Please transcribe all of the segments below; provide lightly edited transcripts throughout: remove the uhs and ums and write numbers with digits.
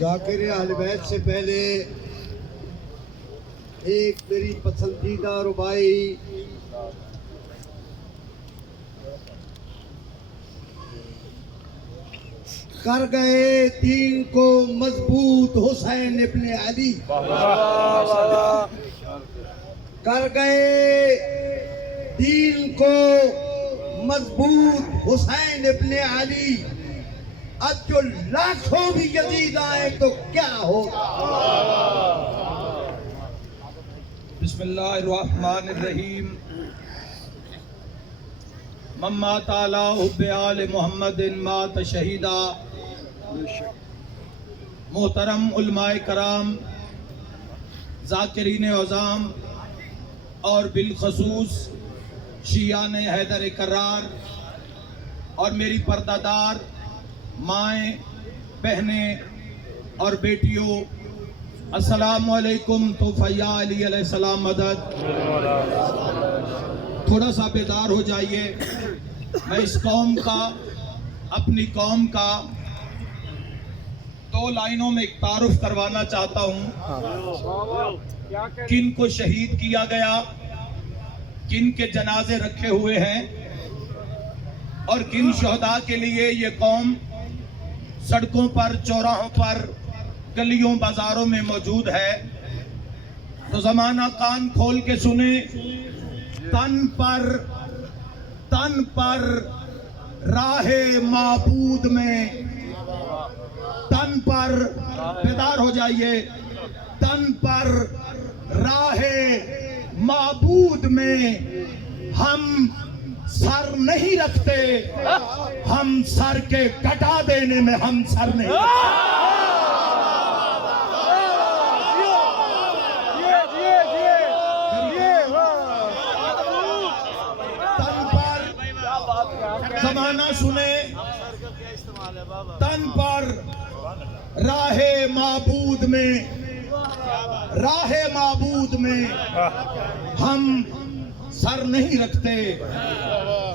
ذاکر اہل بیت سے پہلے ایک میری پسندیدہ ربائی کر گئے دین کو مضبوط حسین ابن علی، کر گئے دین کو مضبوط حسین ابن علی، اب جو لاکھوں بھی یزید آئے تو کیا ہوگا؟ بسم اللہ الرحمن الرحیم۔ مما تعالی حب آل محمد مات شہیدہ۔ محترم علماء کرام، ذاکرین عظام اور بالخصوص شیعان حیدر کرار اور میری پردہ دار مائیں، بہنیں اور بیٹیوں، السلام علیکم۔ تو فیا علی علیہ السلام مدد۔ تھوڑا سا بیدار ہو جائیے۔ میں اس قوم کا، اپنی قوم کا 2 لائنوں میں ایک تعارف کروانا چاہتا ہوں۔ کن کو شہید کیا گیا، کن کے جنازے رکھے ہوئے ہیں، اور کن شہداء کے لیے یہ قوم سڑکوں پر، چوراہوں پر، گلیوں بازاروں میں موجود ہے۔ تو زمانہ کان کھول کے سنیں۔ تن پر راہ معبود میں، تن پر، بیدار ہو جائیے، تن پر راہ معبود میں ہم سر نہیں رکھتے، ہم سر کے کٹا دینے میں ہم سر نہیں رکھتے۔ زمانہ سنیں، تن پر راہ معبود میں، راہ معبود میں ہم سر نہیں رکھتے،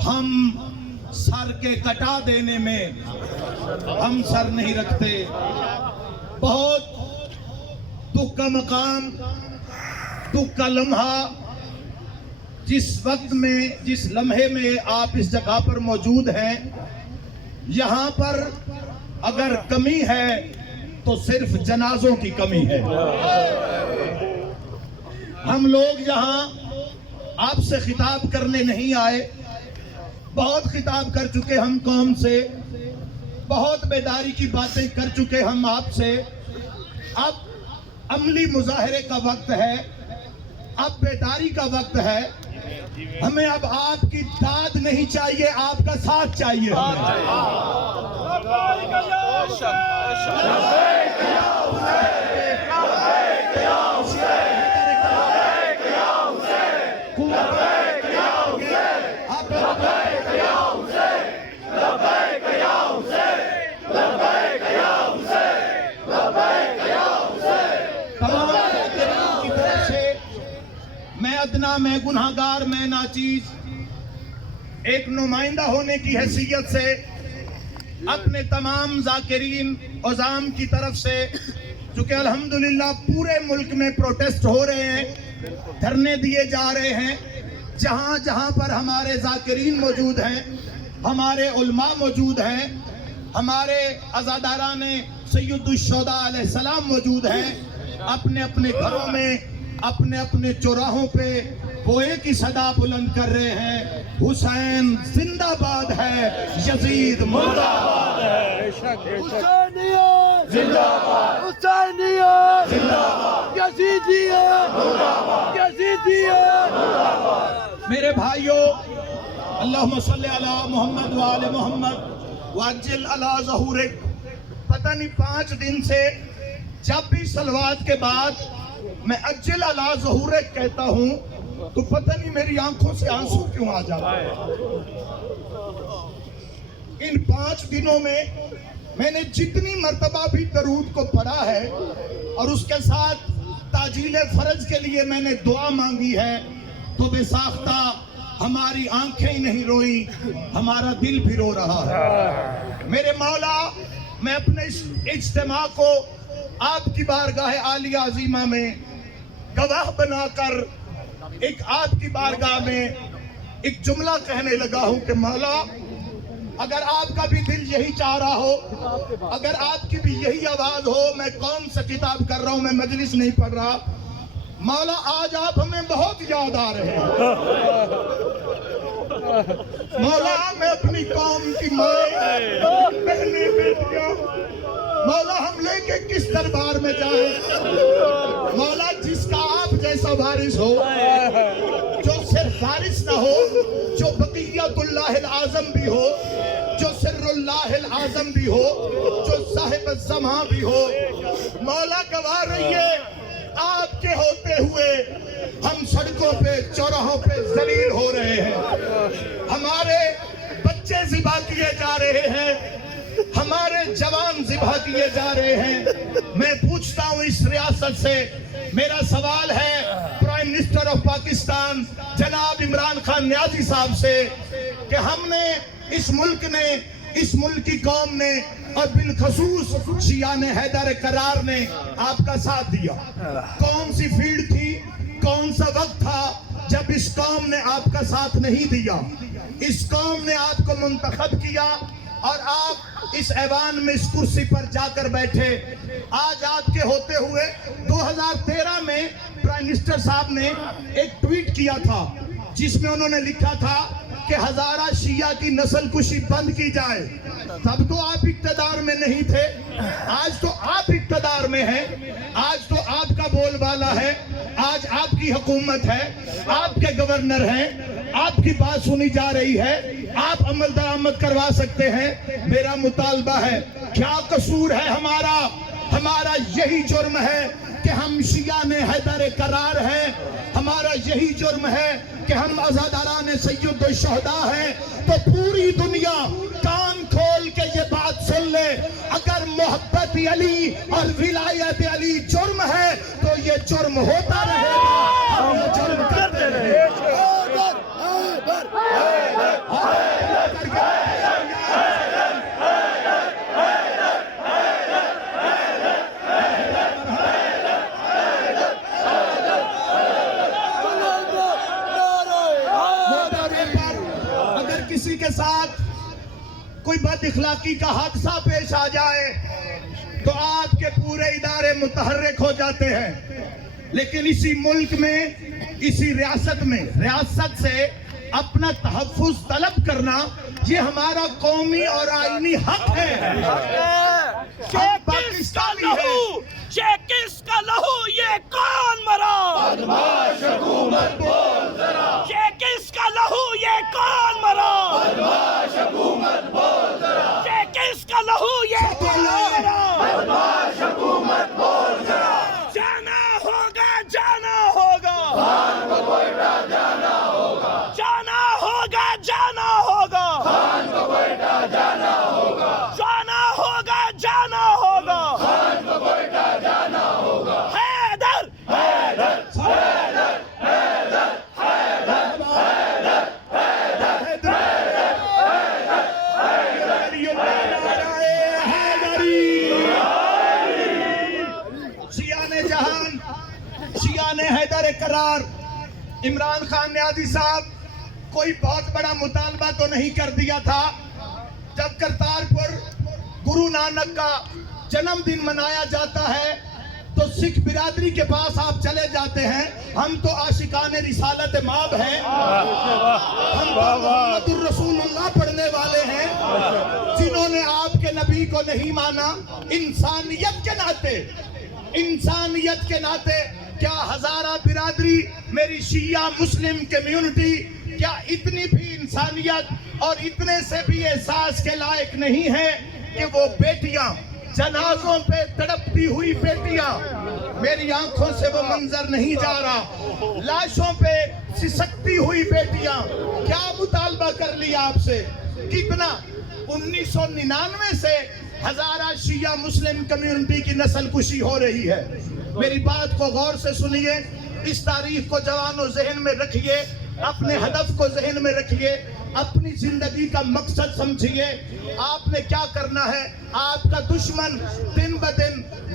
ہم سر کے کٹا دینے میں ہم سر نہیں رکھتے۔ بہت دکھ کا مقام، دکھ کا لمحہ، جس وقت میں، جس لمحے میں آپ اس جگہ پر موجود ہیں، یہاں پر اگر کمی ہے تو صرف جنازوں کی کمی ہے۔ ہم لوگ یہاں آپ سے خطاب کرنے نہیں آئے، بہت خطاب کر چکے ہم قوم سے، بہت بیداری کی باتیں کر چکے ہم آپ سے۔ اب عملی مظاہرے کا وقت ہے، اب بیداری کا وقت ہے۔ ہمیں اب آپ کی داد نہیں چاہیے، آپ کا ساتھ چاہیے۔ میں ادنا، میں گناہگار، میں ناچیز، ایک نمائندہ ہونے کی حیثیت سے اپنے تمام ذاکرین عظام کی طرف سے، چونکہ الحمدللہ پورے ملک میں پروٹیسٹ ہو رہے ہیں، دھرنے دیے جا رہے ہیں، جہاں جہاں پر ہمارے ذاکرین موجود ہیں، ہمارے علماء موجود ہیں، ہمارے عزاداران سید الشہداء علیہ السلام موجود ہیں، اپنے اپنے گھروں میں، اپنے اپنے چوراہوں پہ وہ ایک ہی صدا بلند کر رہے ہیں، حسین زندہ باد ہے، یزید مردہ باد ہے۔ حسینیت زندہ باد، حسینیت زندہ باد، یزیدیت مردہ باد، یزیدیت مردہ باد۔ میرے بھائیوں، اللہم صلی علی محمد وآل محمد وعجل علی ظہورک۔ پتہ نہیں 5 دن سے جب بھی صلوات کے بعد میں اجل علی ظہورک کہتا ہوں تو پتہ نہیں میری آنکھوں سے آنسو کیوں آ جاتا ہے۔ ان 5 دنوں میں نے جتنی مرتبہ بھی درود کو پڑھا ہے اور اس کے ساتھ تاجیل فرج کے لیے میں نے دعا مانگی ہے، تو بے ساختہ ہماری آنکھیں ہی نہیں روئیں، ہمارا دل بھی رو رہا ہے۔ میرے مولا، میں اپنے اس اجتماع کو آپ کی بارگاہ عالیہ عظیمہ میں گواہ بنا کر ایک آپ کی بارگاہ میں ایک جملہ کہنے لگا ہوں کہ مولا اگر آپ کا بھی دل یہی چاہ رہا ہو، اگر آپ کی بھی یہی آواز ہو، میں قوم سے خطاب کر رہا ہوں، میں مجلس نہیں پڑھ رہا، مولا آج آپ ہمیں بہت یاد آ رہے ہیں۔ مولا میں اپنی قوم کی مائیں، بہنیں، بیٹیاں، مولا ہم لے کے کس دربار میں جائیں؟ مولا جس کا آپ جیسا وارث ہو، جو صرف وارث نہ ہو، جو بقیت اللہ العظم بھی ہو، جو سر اللہ العظم بھی ہو، جو صاحب الزمان بھی ہو، مولا گواہ رہیے آپ کے ہوتے ہوئے ہم سڑکوں پہ چوراہوں پہ ذلیل ہو رہے ہیں، ہمارے بچے ذبح کیے جا رہے ہیں، ہمارے جوان ذبح کیے جا رہے ہیں۔ میں پوچھتا ہوں اس ریاست سے، میرا سوال ہے پرائم منسٹر آف پاکستان جناب عمران خان نیازی صاحب سے کہ ہم نے اس ملک نے، اس ملک کی قوم نے اور بالخصوص شیعان حیدر کرار نے آپ کا ساتھ دیا۔ کون سی فیلڈ تھی، کون سا وقت تھا جب اس قوم نے آپ کا ساتھ نہیں دیا؟ اس قوم نے آپ کو منتخب کیا اور آپ اس ایوان میں اس کرسی پر جا کر بیٹھے۔ آج آپ کے ہوتے ہوئے 2013 میں پرائم منسٹر صاحب نے ایک ٹویٹ کیا تھا جس میں انہوں نے لکھا تھا کہ ہزارہ شیعہ کی نسل کشی بند کی جائے۔ تب تو آپ اقتدار میں نہیں تھے، آج تو آپ اقتدار میں ہیں، آج تو آپ کا بول بالا ہے، آج آپ کی حکومت ہے، آپ کے گورنر ہیں، آپ کی بات سنی جا رہی ہے، آپ عمل درآمد کروا سکتے ہیں۔ میرا مطالبہ ہے، کیا قصور ہے ہمارا؟ ہمارا یہی جرم ہے کہ ہم شیعان حیدر کرار ہیں، ہمارا یہی جرم ہے کہ ہم عزاداران سید الشہداء ہیں۔ تو پوری دنیا کان کھول کے یہ بات سن لے، اگر محبت علی اور ولایت علی جرم ہے تو یہ جرم ہوتا رہے گا، ہم یہ جرم کرتے رہے گا۔ کسی کے ساتھ کوئی بد اخلاقی کا حادثہ پیش آ جائے تو آپ کے پورے ادارے متحرک ہو جاتے ہیں، لیکن اسی ملک میں، اسی ریاست میں، ریاست سے اپنا تحفظ طلب کرنا یہ ہمارا قومی اور آئینی حق ہے۔ ہم پاکستانی ہیں۔ کس کا لہو یہ کون مرا؟ بدماش حکومت بول ذرا، یہ کس کا لہو یہ کون مرا؟ بدماش حکومت بول ذرا، یہ کس کا لہو یہ کون مرا؟ بدماش حکومت بول ذرا، جانا ہوگا، جانا ہوگا، خان کو کوئٹہ جانا ہوگا، جانا ہوگا، جانا ہوگا، خان کو کوئٹہ جانا ہوگا، جانا ہوگا، جانا ہوگا، خان کو کوئٹہ جانا ہوگا۔ حیدر، حیدر، حیدر، حیدر، حیدر، حیدر، شیعان جہان، شیعان حیدر کرار، عمران خان نیازی صاحب کوئی بہت بڑا مطالبہ تو نہیں کر دیا تھا جب کرتارپور گرو نانک کا جنم دن منایا جاتا ہے تو سکھ برادری کے پاس آپ چلے جاتے ہیں۔ ہم تو عاشقان رسالت مآب ہیں، ہم تو محمد الرسول اللہ پڑھنے والے ہیں، جنہوں نے آپ کے نبی کو نہیں مانا۔ انسانیت کے ناطے، انسانیت کے ناطے کیا ہزارہ برادری، میری شیعہ مسلم کمیونٹی، کیا اتنی بھی انسانیت اور اتنے سے بھی احساس کے لائق نہیں ہے کہ وہ بیٹیاں، جنازوں پہ تڑپتی ہوئی بیٹیاں، میری آنکھوں سے وہ منظر نہیں جا رہا، لاشوں پہ سسکتی ہوئی بیٹیاں، کیا مطالبہ کر لیا آپ سے؟ کتنا 1999 سے ہزارہ شیعہ مسلم کمیونٹی کی نسل کشی ہو رہی ہے۔ میری بات کو غور سے سنیے، اس تاریخ کو جوان و ذہن میں رکھیے، اپنے ہدف کو ذہن میں رکھیے، اپنی زندگی کا مقصد سمجھیے۔ آپ نے کیا کرنا ہے؟ آپ کا دشمن دن بدن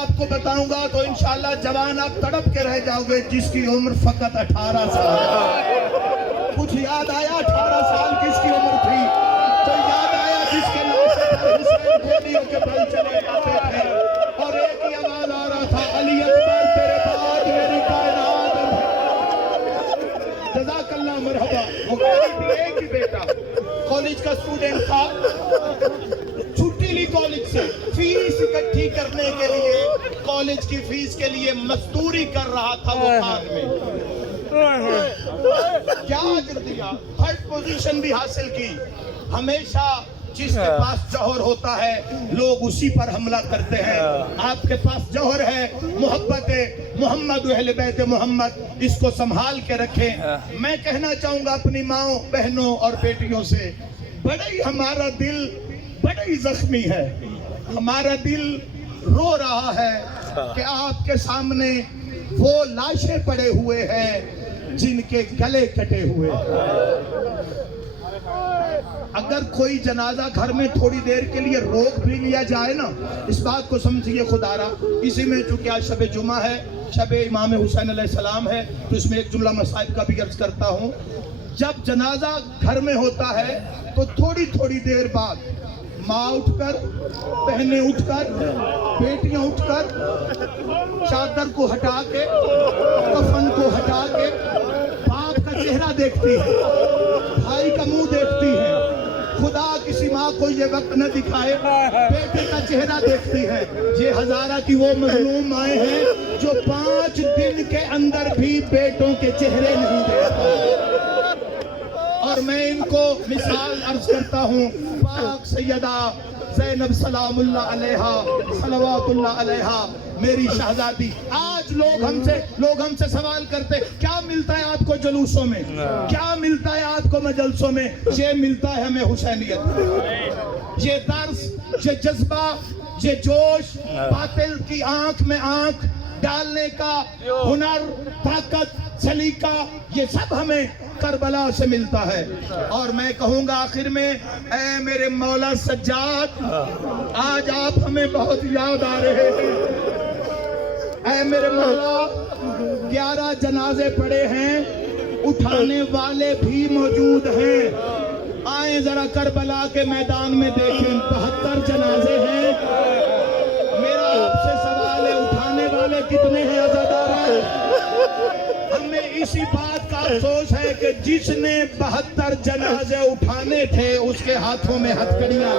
آپ کو بتاؤں گا تو انشاءاللہ جوان آپ تڑپ کے رہ جاؤ گے، جس کی عمر فقط 18 سال۔ کچھ یاد آیا 18 سال کس کی عمر تھی؟ تو یاد آیا جس کے ناصر پر حسین گولیوں کے بل چلے جاتے تھے اور ایک ہی آواز آ رہا تھا، علی اکبر تیرے بعد میری کائنات۔ جزاک اللہ مرحبا۔ وہ ایک ہی بیٹا کالج کا اسٹوڈنٹ تھا، چھٹی لی کالج سے، فیس اکٹھی کرنے کے لیے، کالج کی فیس کے لیے مزدوری کر رہا تھا وہ کان میں۔ کیا اجر دیا، 3rd پوزیشن بھی حاصل کی۔ ہمیشہ جس کے پاس جوہر ہوتا ہے لوگ اسی پر حملہ کرتے ہیں۔ آپ کے پاس جوہر ہے، محبت محمد و اہل بیت محمد، اس کو سنبھال کے رکھیں۔ میں کہنا چاہوں گا اپنی ماؤں، بہنوں اور بیٹیوں سے، بڑا ہی ہمارا دل بڑا ہی زخمی ہے، ہمارا دل رو رہا ہے کہ آپ کے سامنے وہ لاشیں پڑے ہوئے ہیں جن کے گلے کٹے ہوئے ہیں۔ اگر کوئی جنازہ گھر میں تھوڑی دیر کے لیے روک بھی لیا جائے نا، اس بات کو سمجھیے خدا را، اسی میں چونکہ آج شب جمعہ ہے، شب امام حسین علیہ السلام ہے، تو اس میں ایک جملہ مصائب کا بھی عرض کرتا ہوں۔ جب جنازہ گھر میں ہوتا ہے تو تھوڑی تھوڑی دیر بعد ماں اٹھ کر، بہنیں اٹھ کر، بیٹیاں اٹھ کر چادر کو ہٹا کے، کفن کو ہٹا کے باپ کا چہرہ دیکھتی ہے، بھائی کا منہ دیکھتی ہے۔ خدا کسی ماں کو یہ وقت نہ دکھائے، بیٹے کا چہرہ دیکھتی ہے۔ یہ ہزارہ کی وہ مظلوم مائیں ہیں جو 5 دن کے اندر بھی بیٹوں کے چہرے نہیں دیکھتے۔ اور میں ان کو مثال عرض کرتا ہوں، پاک سیدہ زینب سلام اللہ علیہا، صلوات اللہ علیہا، میری شہزادی۔ آج لوگ ہم سے سوال کرتے، کیا ملتا ہے آپ کو جلوسوں میں، کیا ملتا ہے آپ کو مجلسوں میں؟ یہ ملتا ہے ہمیں حسینیت، یہ درس، یہ جذبہ، یہ جوش، باطل کی آنکھ میں آنکھ ڈالنے کا ہنر، طاقت، سلیقہ، یہ سب ہمیں کربلا سے ملتا ہے۔ اور میں کہوں گا آخر میں، اے میرے مولا سجاد، آج آپ ہمیں بہت یاد آ رہے ہیں۔ اے میرے مولا، 11 جنازے پڑے ہیں، اٹھانے والے بھی موجود ہیں۔ آئیں ذرا کربلا کے میدان میں دیکھیں، 72 جنازے ہیں۔ میرا آپ سے سوال ہے، اٹھانے والے کتنے ہیں عزادارہ؟ ہمیں اسی بات کا افسوس ہے کہ جس نے 72 جنازے اٹھانے تھے اس کے ہاتھوں میں ہتھکڑیاں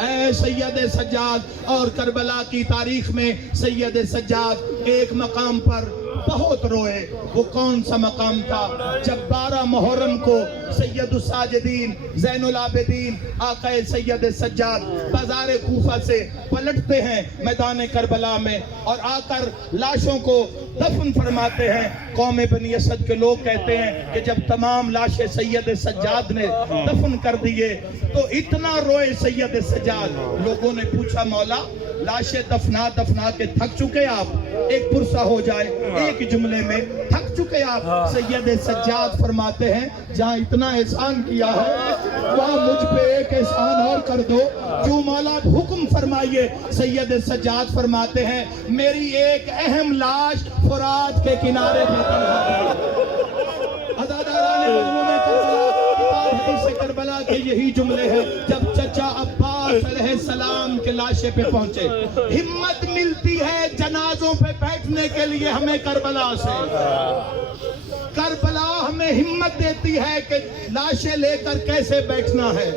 اے سید سجاد۔ اور کربلا کی تاریخ میں سید سجاد ایک مقام پر بہت روئے۔ وہ کون سا مقام تھا؟ جب 12 محرم کو سید الساجدین زین العابدین آقا سید سجاد بازار کوفہ سے پلٹتے ہیں میدان کربلا میں اور آ کر لاشوں کو دفن فرماتے ہیں۔ قوم بنی اسد کے لوگ کہتے ہیں کہ جب تمام لاشیں سید سجاد نے دفن کر دیے تو اتنا روئے سید سجاد۔ لوگوں نے پوچھا، مولا لاشیں دفنا کے تھک چکے آپ؟ ایک پرسہ ہو جائے ایک جملے میں، تھک چکے آپ؟ سید سجاد فرماتے ہیں، جہاں اتنا احسان کیا ہے وہاں مجھ پہ ایک احسان اور کر دو۔ کیوں مولا، حکم فرمائیے۔ سید سجاد فرماتے ہیں، میری ایک اہم لاش فرات کے کنارے پہ تنہا ہے۔ عزاداران مظلوم کربلا کے یہی جملے ہیں۔ جب چچا عباس علیہ السلام کے لاشے پہ پہنچے، ہمت ملتی ہے جنازوں پہ بیٹھنے کے لیے ہمیں کربلا سے۔ کربلا ہمیں ہمت دیتی ہے کہ لاشیں لے کر کیسے بیٹھنا ہے،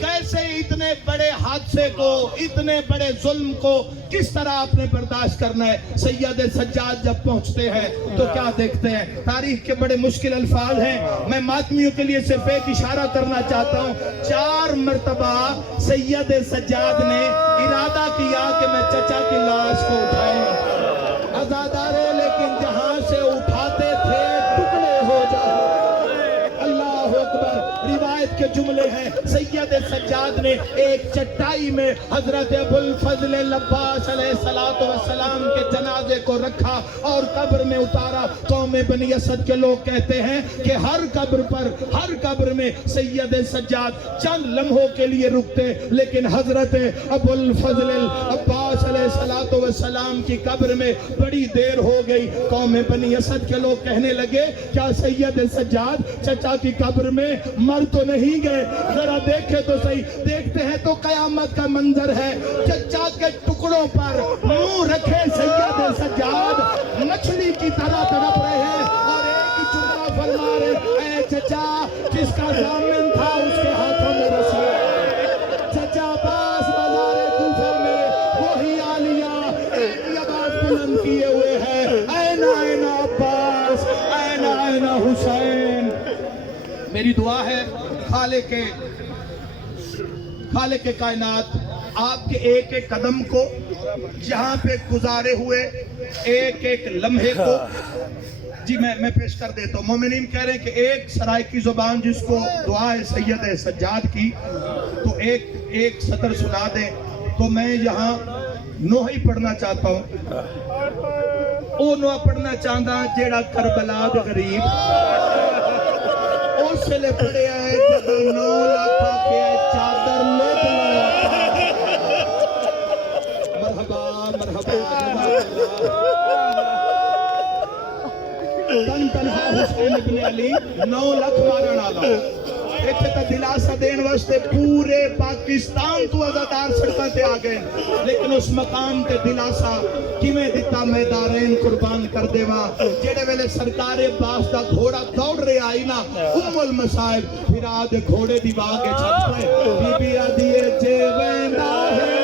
کیسے اتنے بڑے حادثے کو، اتنے بڑے ظلم کو کس طرح آپ نے برداشت کرنا ہے۔ سید سجاد جب پہنچتے ہیں تو کیا دیکھتے ہیں؟ تاریخ کے بڑے مشکل الفاظ ہیں، میں ماتمیوں کے لیے صرف ایک اشارہ کرنا چاہتا ہوں۔ 4 مرتبہ سید سجاد نے ارادہ کیا کہ میں چچا کی لاش کو اٹھاؤں، عزادارے، لیکن جہاں سے اٹھاتے تھے ٹکڑے ہو جائے۔ اللہ اکبر۔ روایت کے جملے ہیں. سید سجاد نے ایک چٹائی میں حضرت ابوالفضل العباس علیہ السلام کے جنازے کو رکھا اور قبر میں اتارا. قوم بنی اسد کے لوگ کہتے ہیں کہ ہر قبر میں سید سجاد چند لمحوں کے لیے رکتے، لیکن حضرت ابوالفضل العباس علیہ السلام کی قبر میں بڑی دیر ہو گئی. قوم بنی اسد کے لوگ کہنے لگے کیا سید سجاد چچا کی قبر میں مر تو نہیں گئے؟ ذرا دیکھے تو صحیح. دیکھتے ہیں تو قیامت کا منظر ہے. چچا کے ٹکڑوں پر منہ رکھے سید سجاد مچھلی کی طرح تڑپ رہے ہیں اور ایک ہی جملہ فرما رہے، اے چچا جس کا ضامن تھا اس کے ہاتھوں میں رسی. چچا پاس بازار کوفہ میں وہی عالیہ ایک ہی آواز بلند کیے ہوئے ہیں، این این عباس، این این حسین. میری دعا ہے خالق کائنات آپ کے ایک ایک قدم کو، جہاں پہ گزارے ہوئے ایک ایک لمحے کو، جی میں پیش کر دیتا ہوں. مومنین کہہ رہے ہیں کہ ایک سرائیکی زبان جس کو دعا ہے سید سجاد کی، تو ایک سطر سنا دیں. تو میں یہاں نوحی پڑھنا چاہتا ہوں. او نوحہ پڑھنا چاہتا جیڑا کربلا دے غریب اس لئے پڑھے آئے جب 9 لاکھ آکے چادر لوٹ مرحبا تن تنہا حسین ابن علی 9 لاکھ مارن آلا. ایتھے تا دلاسہ دین واسطے پورے پاکستان تو عزادار سڑکاں تے آ گئے، لیکن اس مقام تے دلاسہ کیویں دتا میدارین قربان کر دیواں. جڑے ویلے سرکار عباس دا گھوڑا دوڑ رہے آئی نا ام المصائب پھرا دے گھوڑے دی واگے چھپ پے بی بی آدیے جے ویندا ہے